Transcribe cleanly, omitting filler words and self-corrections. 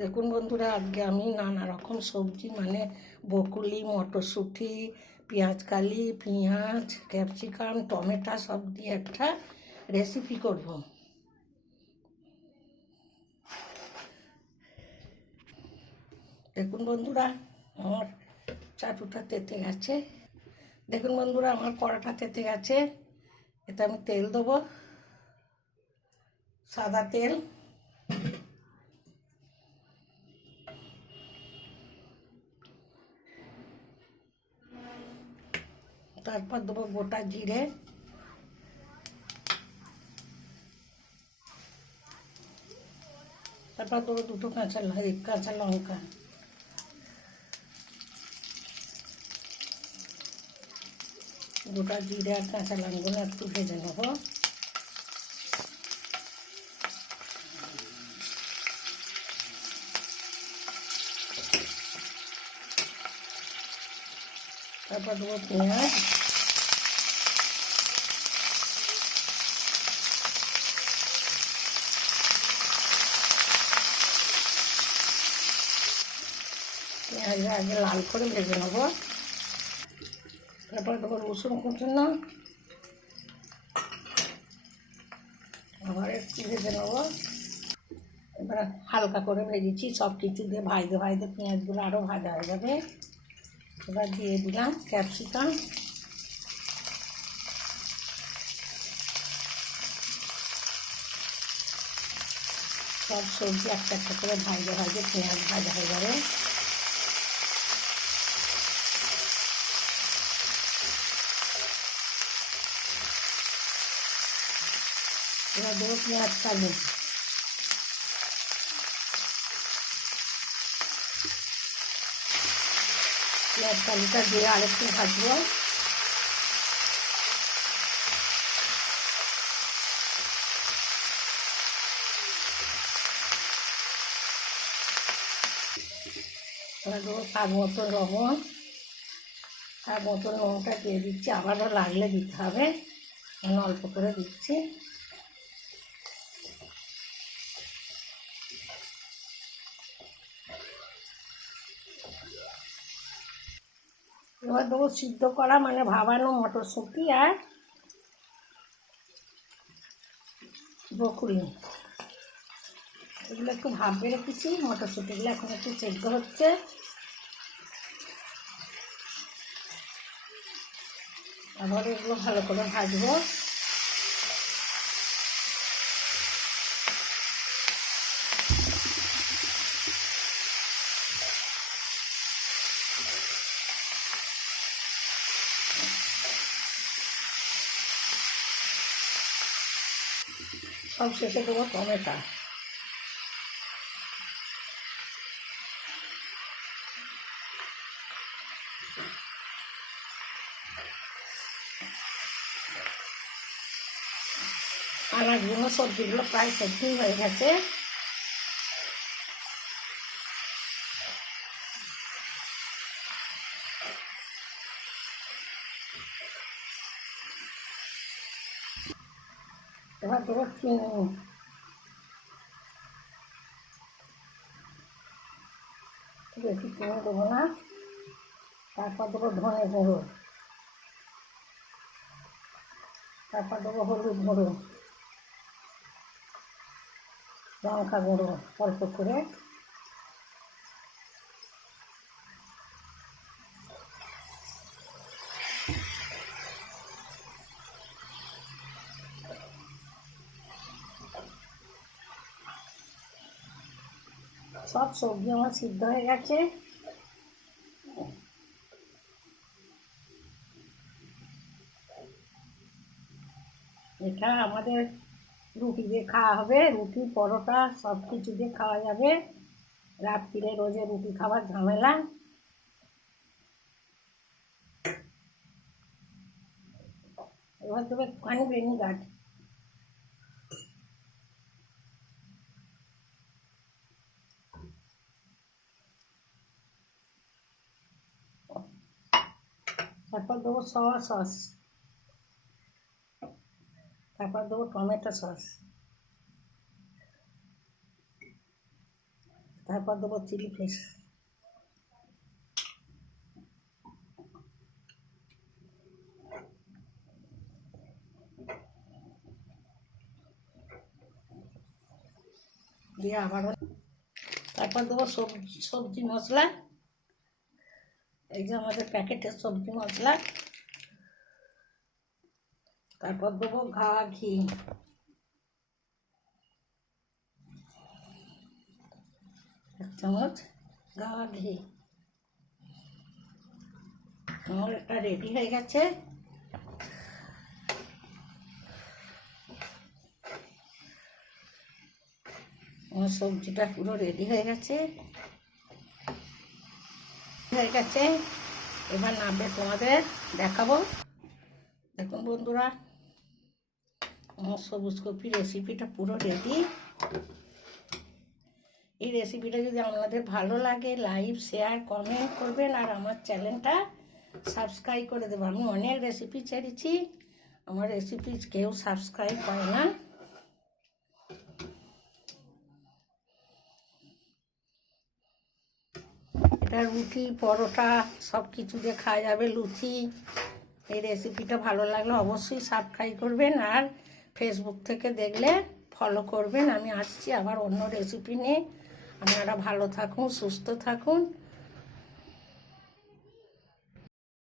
দেখুন বন্ধুরা, আজকে আমি নানা রকম সবজি মানে বকুলি, মটরশুঁটি, পেঁয়াজকালি, পেঁয়াজ, ক্যাপসিকাম, টমেটো সব দিয়ে একটা রেসিপি করব। দেখুন বন্ধুরা, আমার চাটুটা তেতে গেছে। দেখুন বন্ধুরা, আমার কড়াটা তেতে গেছে। এতে আমি তেল দেবো, সাদা তেল। তারপর দেবো গোটা জিরে, তারপর দেবো দুটো কাঁচা লঙ্কা, গোটা জিরে আর কাঁচা লঙ্কাগুলো একটু ভেজে নেবো। তারপর দেবো পেঁয়াজ, পেঁয়াজ আগে লাল করে ভেজে নেবো। তারপর দেবো রসুন কুচানো, আবার একটু ভেজে নেবো। এবার হালকা করে ভেজেছি, সব কিছু দিয়ে ভাজতে ভাজতে পেঁয়াজগুলো আরও ভাজা হয়ে যাবে। এবার দিয়ে দিলাম ক্যাপসিকাম, সব সবজি একটা একটা করে ভাজতে ভাজতে পেঁয়াজ ভাজা হয়ে যাবে। এবার দেবো পেঁয়াজকালি, পেঁয়াজকালিটা দিয়ে আরেকটু ভাজবো। এবার দেবো স্বাদ মতো লবণ, স্বাদ মতো লবণটা দিয়ে দিচ্ছি, আবারও লাগলে দিতে হবে, আমি অল্প করে দিচ্ছি। এবার দেবো সিদ্ধ করা মানে ভাবানো মটরশুঁটি আর বকুলি, এগুলো একটু ভাপে রেখেছি। মটরশুঁটিগুলো এখন একটু সেদ্ধ হচ্ছে। আবার এগুলো ভালো করে ভাজবো। সব শেষে দেবো টমেটো। আনাজগুলো সবজিগুলো প্রায় সেদ্ধই হয়ে গেছে। এবার দেবো চিনি, বেশি চিনি দেবো না। তারপর দেবো ধনে গুঁড়ো, তারপর দেবো হলুদ গুঁড়ো, লঙ্কা গুঁড়ো অল্প করে, সব সবজি আমার সিদ্ধ হয়ে গেছে। এটা আমাদের রুটি দিয়ে খাওয়া হবে, রুটি পরোটা সব কিছু দিয়ে খাওয়া যাবে। রাত্রিরে রোজে রুটি খাবার ঝামেলা। এবার দেবো একটুখানি ভিনেগার, তারপর দেবো সয়া সস, তারপর দেবো টমেটো সস, তারপর দেবো চিলি ফ্লেক্স। দিয়ে আবারও তারপর দেবো সবজি মশলা। এই যে আমাদের প্যাকেটের সবজি মশলা। তারপর দেবো গাওয়া ঘি। এক চামচ গাওয়া ঘি। আমার এটা রেডি হয়ে গেছে। আমার সবজিটা পুরো রেডি হয়ে গেছে। এবার নামবে তোমাদের দেখাবো। দেখুন বন্ধুরা, আমার সবুজ কপি রেসিপিটা পুরো রেডি। এই রেসিপিটা যদি আপনাদের ভালো লাগে লাইক শেয়ার কমেন্ট করবেন, আর আমার চ্যানেলটা সাবস্ক্রাইব করে দেবো। আমি অনেক রেসিপি ছেড়েছি, আমার রেসিপি কেউ সাবস্ক্রাইব করে না। এটা রুটি পরোটা সব কিছু দিয়ে খাওয়া যাবে, লুচি। এই রেসিপিটা ভালো লাগলে অবশ্যই সাবস্ক্রাইব করবেন, আর ফেসবুক থেকে দেখলে ফলো করবেন। আমি আসছি আবার অন্য রেসিপি নিয়ে। আপনারা ভালো থাকুন, সুস্থ থাকুন।